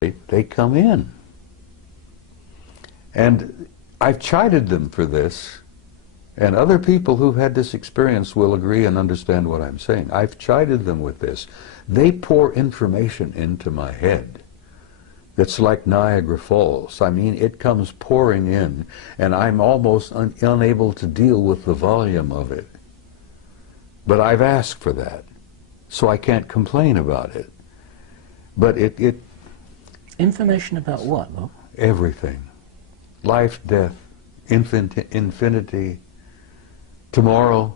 they come in. And I've chided them for this, and other people who've had this experience will agree and understand what I'm saying. I've chided them with this. They pour information into my head that's like Niagara Falls. I mean, it comes pouring in, and I'm almost unable to deal with the volume of it. But I've asked for that, so I can't complain about it. But it Information about what, Bob? everything. Life, death, infinity, tomorrow.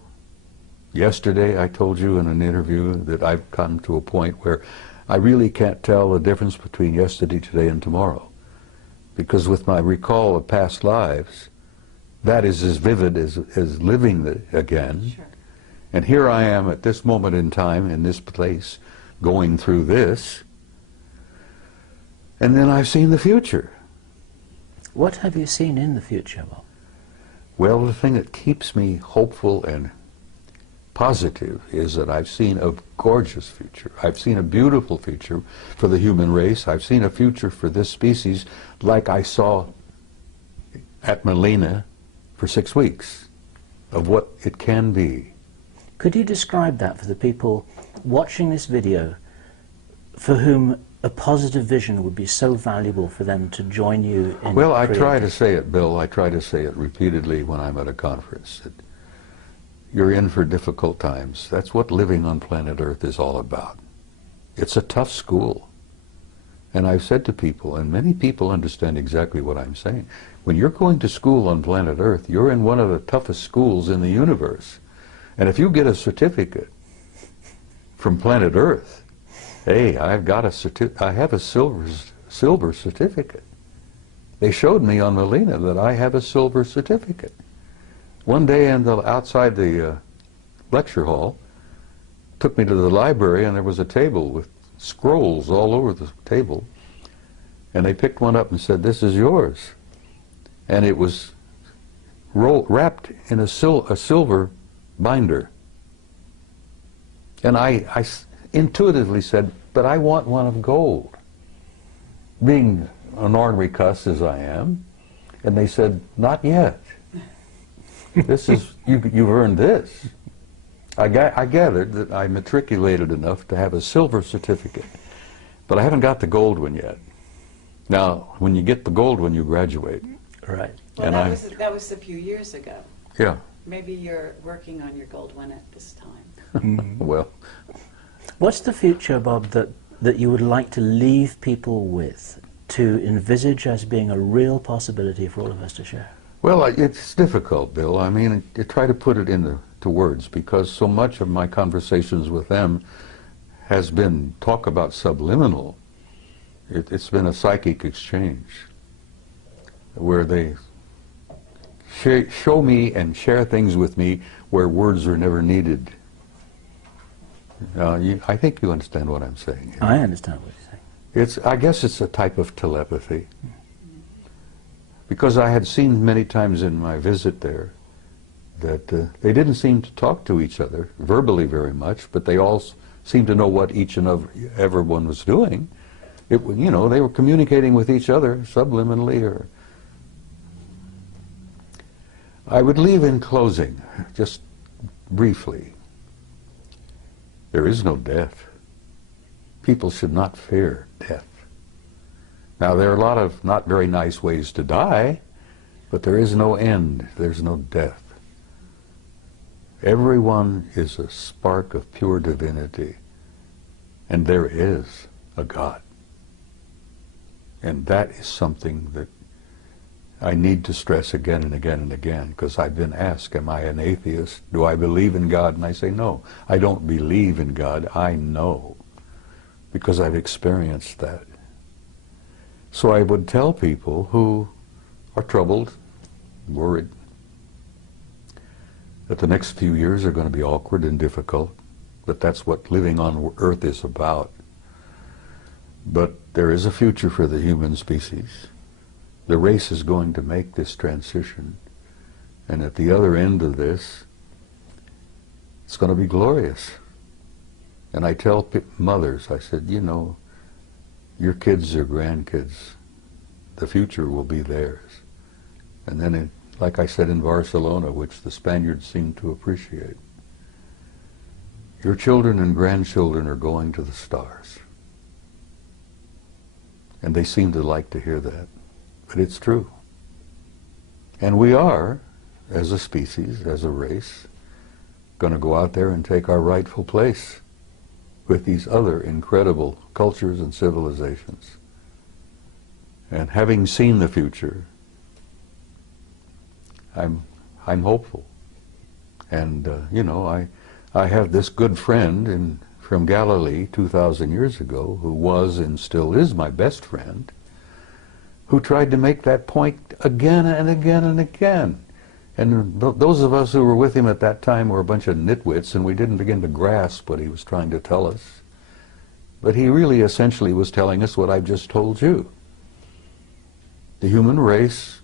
Yesterday I told you in an interview that I've come to a point where I really can't tell the difference between yesterday, today, and tomorrow. Because with my recall of past lives, that is as vivid as living again. Sure. And here I am at this moment in time, in this place, going through this, and then I've seen the future. What have you seen in the future, Bob? Well, the thing that keeps me hopeful and positive is that I've seen a gorgeous future. I've seen a beautiful future for the human race. I've seen a future for this species like I saw at Melina for 6 weeks, of what it can be. Could you describe that for the people watching this video for whom a positive vision would be so valuable for them to join you in? Well, I try to say it, Bill. I try to say it repeatedly when I'm at a conference. That you're in for difficult times. That's what living on planet Earth is all about. It's a tough school. And I've said to people, and many people understand exactly what I'm saying, when you're going to school on planet Earth, you're in one of the toughest schools in the universe. And if you get a certificate from planet Earth, hey, I have a silver certificate. They showed me on Melina that I have a silver certificate. One day outside the lecture hall, took me to the library, and there was a table with scrolls all over the table. And they picked one up and said, "This is yours." And it was wrapped in a silver binder. And I intuitively said, "But I want one of gold," being an ornery cuss as I am. And they said, "Not yet. This is, you've earned this." I gathered that I matriculated enough to have a silver certificate, but I haven't got the gold one yet. Now, when you get the gold one, you graduate. Right. Well, that was a few years ago. Yeah. Maybe you're working on your gold one at this time. Well, What's the future, Bob, that you would like to leave people with, to envisage as being a real possibility for all of us to share? well, it's difficult, Bill. I mean, I try to put it into words, because so much of my conversations with them has been talk about subliminal. It's been a psychic exchange where they show me and share things with me where words are never needed. I think you understand what I'm saying here. I understand what you're saying. I guess it's a type of telepathy. Because I had seen many times in my visit there that they didn't seem to talk to each other verbally very much, but they all seemed to know what each and everyone was doing. They were communicating with each other subliminally. I would leave in closing, just briefly. There is no death. People should not fear death. Now, there are a lot of not very nice ways to die, but there is no end. There's no death. Everyone is a spark of pure divinity, and there is a God. And that is something that I need to stress again and again and again, because I've been asked, am I an atheist? Do I believe in God? And I say, no, I don't believe in God. I know, because I've experienced that. So I would tell people who are troubled, worried, that the next few years are going to be awkward and difficult, but that's what living on Earth is about. But there is a future for the human species. The race is going to make this transition, and at the other end of this, it's going to be glorious. And I tell mothers, I said, your kids or grandkids, the future will be theirs. And then, like I said in Barcelona, which the Spaniards seem to appreciate, your children and grandchildren are going to the stars. And they seem to like to hear that. But it's true. And we are, as a species, as a race, going to go out there and take our rightful place with these other incredible cultures and civilizations. And having seen the future, I'm hopeful. And, you know, I have this good friend from Galilee 2,000 years ago who was and still is my best friend, who tried to make that point again and again and again. And those of us who were with him at that time were a bunch of nitwits, and we didn't begin to grasp what he was trying to tell us. But he really essentially was telling us what I've just told you. The human race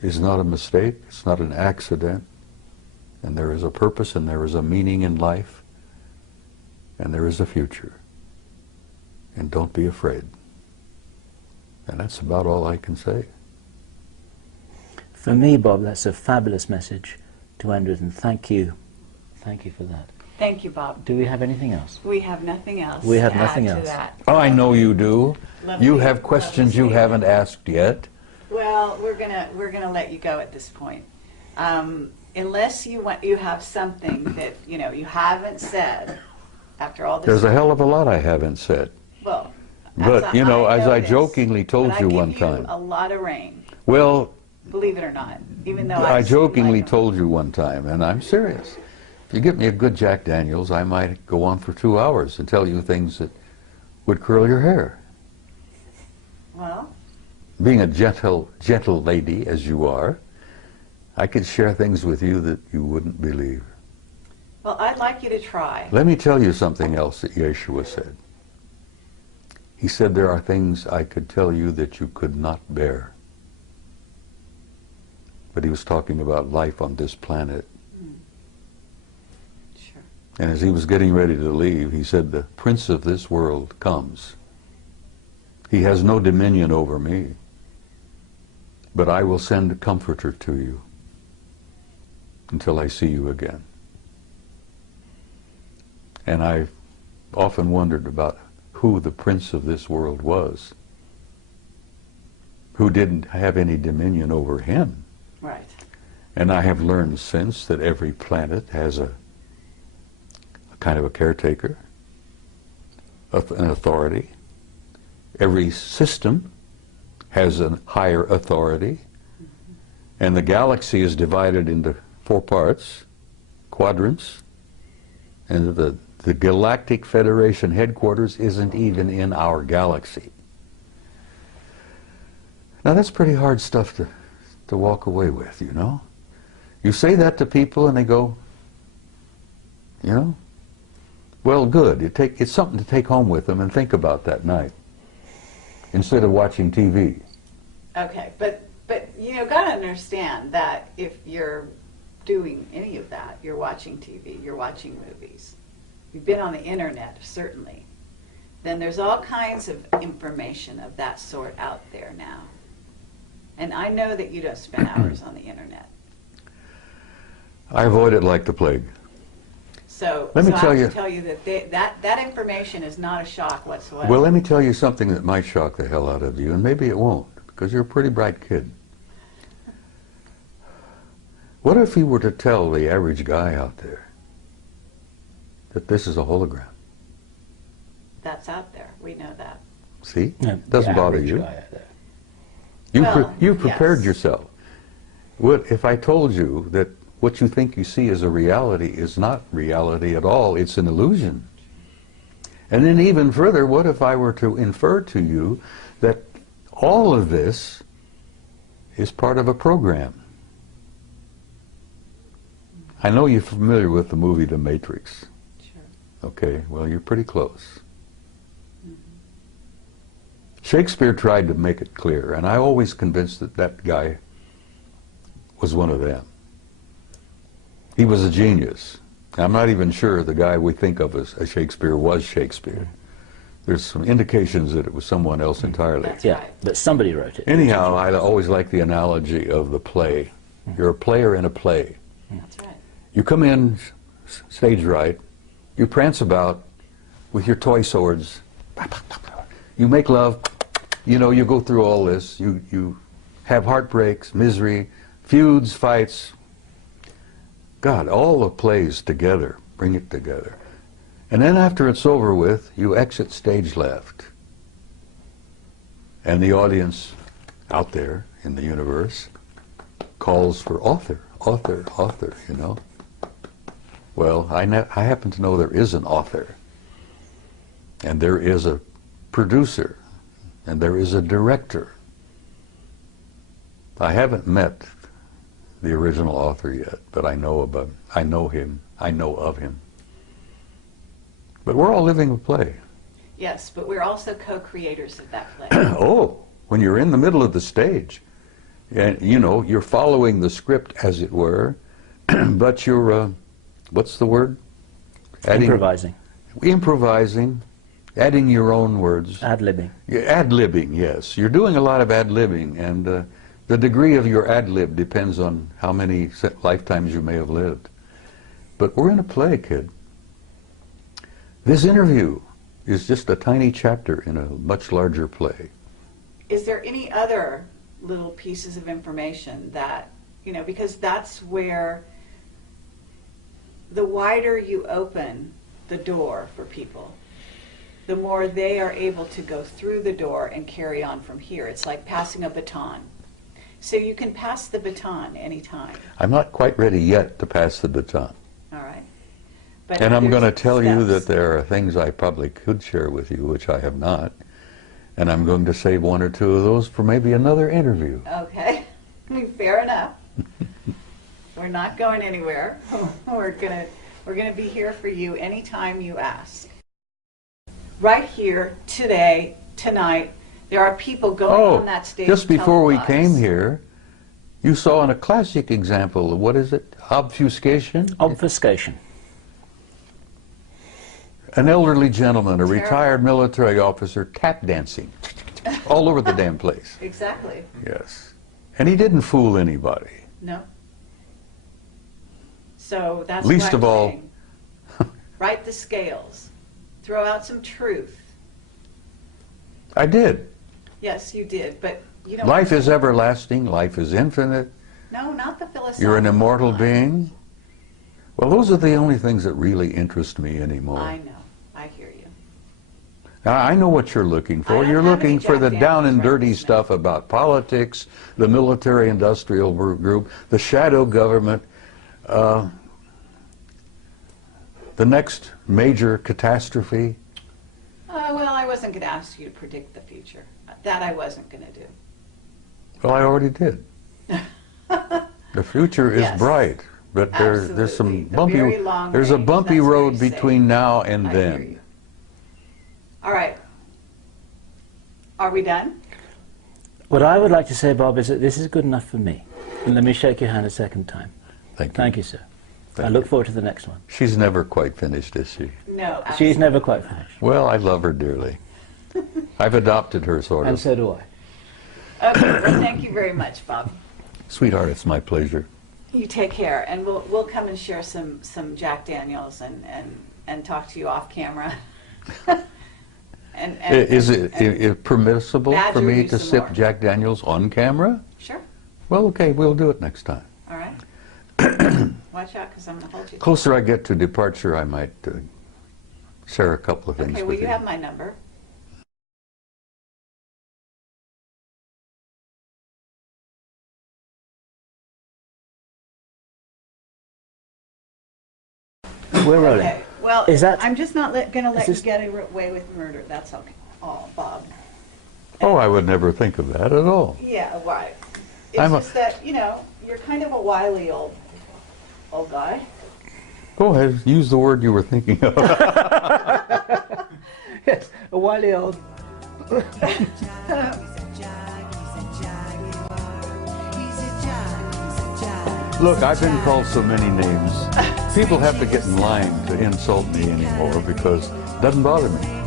is not a mistake, it's not an accident, and there is a purpose and there is a meaning in life, and there is a future. And don't be afraid. And that's about all I can say. For me, Bob, that's a fabulous message to end with, and thank you. Thank you for that. Thank you, Bob. Do we have anything else? We have nothing else. We have to nothing add else. To that. Oh, I know you do. Lovely, You have questions you lovely. haven't asked yet. Well, we're gonna let you go at this point, unless you have something that you haven't said after all this. There's a hell of a lot I haven't said. Well, But, as I this, jokingly told but you I one give time. you a lot of rain, Well, believe it or not, even though I I've jokingly seen, like, told you one time, and I'm serious. If you get me a good Jack Daniels, I might go on for 2 hours and tell you things that would curl your hair. Well, Being a gentle lady as you are, I could share things with you that you wouldn't believe. well, I'd like you to try. Let me tell you something else that Yeshua said. He said there are things I could tell you that you could not bear. But he was talking about life on this planet. Sure. And as he was getting ready to leave, he said, the prince of this world comes. He has no dominion over me, but I will send a comforter to you until I see you again. And I've often wondered about who the prince of this world was, who didn't have any dominion over him. Right. And I have learned since that every planet has a kind of a caretaker, an authority. Every system has a higher authority. And the galaxy is divided into 4 parts, quadrants. And the Galactic Federation headquarters isn't even in our galaxy. Now that's pretty hard stuff to walk away with, you know. You say that to people and they go, well, good. It's something to take home with them and think about that night instead of watching TV. Okay, but gotta understand that if you're doing any of that, you're watching TV, you're watching movies, you've been on the internet, certainly, then there's all kinds of information of that sort out there now. And I know that you don't spend hours on the internet. I avoid it like the plague. So Let me I tell have you- to tell you that that information is not a shock whatsoever. Well, let me tell you something that might shock the hell out of you, and maybe it won't, because you're a pretty bright kid. What if you were to tell the average guy out there that this is a hologram? That's out there. We know that. See? No, It doesn't the bother average you. guy out there. You prepared yes. yourself. What if I told you that what you think you see as a reality is not reality at all, it's an illusion? And then even further, what if I were to infer to you that all of this is part of a program? I know you're familiar with the movie The Matrix. Sure. Okay, well, you're pretty close. Shakespeare tried to make it clear, and I always convinced that that guy was one of them. He was a genius. I'm not even sure the guy we think of as Shakespeare was Shakespeare. there's some indications that it was someone else entirely. That's Yeah, right. but somebody wrote it. Anyhow, I always like the analogy of the play. You're a player in a play. That's right. You come in stage right, you prance about with your toy swords, you make love, you know, you go through all this, you have heartbreaks, misery, feuds, fights. God, all the plays together, bring it together. And then after it's over with, you exit stage left. And the audience out there in the universe calls for author, author, author, you know. Well, I happen to know there is an author, and there is a producer, and there is a director. I haven't met the original author yet, but I know him, I know of him. But we're all living a play. Yes, but we're also co-creators of that play. Oh, when you're in the middle of the stage, and you know, you're following the script as it were, but you're, what's the word? Improvising. Improvising, adding your own words. Ad-libbing. Ad-libbing, yes. You're doing a lot of ad-libbing, and the degree of your ad-lib depends on how many lifetimes you may have lived. But we're in a play, kid. This interview is just a tiny chapter in a much larger play. Is there any other little pieces of information that, you know, because that's where the wider you open the door for people, the more they are able to go through the door and carry on from here. It's like passing a baton. So you can pass the baton anytime. I'm not quite ready yet to pass the baton. All right. But And I'm going to there's tell you that steps. there are things I probably could share with you, which I have not. And I'm going to save one or two of those for maybe another interview. Okay. I mean, fair enough. We're not going anywhere. We're gonna be here for you anytime you ask. Right here, today, tonight, there are people going on that stage. Just before we telling came lies. here, you saw in a classic example of, what is it? Obfuscation? Obfuscation. An elderly gentleman, a Terrible. retired military officer, tap dancing all over the damn place. Exactly. Yes. And he didn't fool anybody. No. So that's Least what I'm of all- saying. Right the scales. Throw out some truth. I did. Yes, you did, but you don't. Life is everlasting. Life is infinite. No, not the philosophical. You're an immortal line. being. Well, those are the only things that really interest me anymore. I know. I hear you. Now, I know what you're looking I for. don't You're have looking any for the Jack down Daniels and dirty records, stuff about politics, the military-industrial group, the shadow government, the next major catastrophe. Well, I wasn't going to ask you to predict the future. That I wasn't going to do. Well, I already did. The future is Yes. bright, but there's some Absolutely. The bumpy. very long There's a range, bumpy that's road very between safe. now and I hear then. you. All right. Are we done? What I would like to say, Bob, is that this is good enough for me. And let me shake your hand a second time. Thank you. Thank you, sir. Thank I look forward to the next one. She's never quite finished, is she? No. She's never quite finished. Well, I love her dearly. I've adopted her, sort And of. so do I. Okay. Well, thank you very much, Bob. Sweetheart, it's my pleasure. You take care, and we'll come and share some Jack Daniels and talk to you off camera. Is it permissible for badger me you to some sip more. Jack Daniels on camera? Sure. Well, okay, we'll do it next time. All right. Watch out, because I'm going to hold you. Closer I get to departure, I might share a couple of things Okay. Well, with you you. have my number. We're rolling. Okay. Well, Is that- I'm just not going to let you this- get away with murder. That's okay. Oh, Bob. Oh, I would never think of that at all. Yeah, right. It's I'm a- just that, you know, you're kind of a wily old guy. Go ahead, use the word you were thinking of. Yes, a wily old. Look, I've been called so many names. People have to get in line to insult me anymore because it doesn't bother me.